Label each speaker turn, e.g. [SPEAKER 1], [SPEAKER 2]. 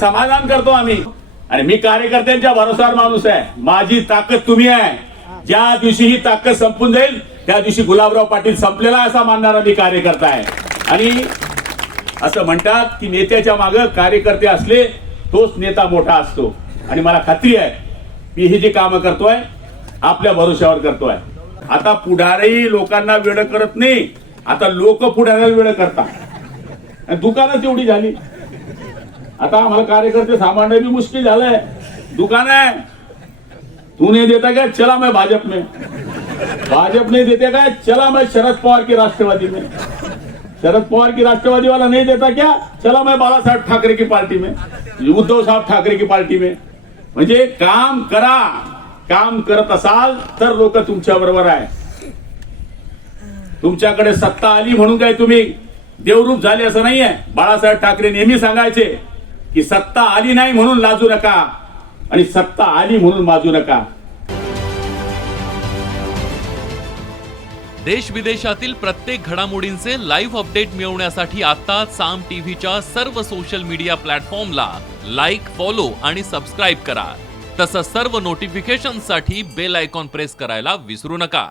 [SPEAKER 1] समाधान करतो आम्ही. आणि मी कार्यकर्त्यांच्या भरोसावर माणूस आहे. माझी ताकद तुम्ही आहे. ज्या दिवशी ही ताकद संपून जाईल त्या दिवशी गुलाबराव पाटील संपलेला असा मानणारा मी कार्यकर्ता आहे. आणि असं म्हणतात की नेत्याच्या मागे कार्यकर्ते असले तोच नेता मोठा असतो. आणि मला खात्री आहे मी ही जी कामं करतोय आपल्या भरोश्यावर करतोय. आता पुढारही लोकांना वेळ करत नाही. आता लोक पुढाऱ्याला वेळ करतात. आणि दुकानच एवढी झाली. आता आम्हाला कार्यकर्ते सांभाळणं भी मुश्किल झालंय. दुकान आहे. तू नहीं देता क्या? चला मैं भाजप में भाजप नहीं देते क्या? चला मैं शरद पवार की राष्ट्रवादी में शरद पवार की राष्ट्रवादी वाला नहीं देता क्या? चला मैं बाळासाहेब ठाकरे की पार्टी में उद्धव साहब ठाकरे की पार्टी में म्हणजे काम करा. काम करत असाल तर लोक तुमच्या बरोबर आहे. तुमच्याकडे सत्ता आली म्हणून काय तुम्ही देवरूप झाले असं नाहीये? बाळासाहेब ठाकरे नेहमी सांगायचे की सत्ता आली नाही म्हणून लाजू नका आणि सत्ता आली म्हणून माजू नका.
[SPEAKER 2] देश विदेशातील प्रत्येक घडामोडींचे लाईव्ह अपडेट मिळवण्यासाठी आता साम टीव्हीच्या सर्व सोशल मीडिया प्लॅटफॉर्मला लाईक फॉलो आणि सबस्क्राईब करा. तसंच सर्व नोटिफिकेशनसाठी बेल आयकॉन प्रेस करायला विसरू नका.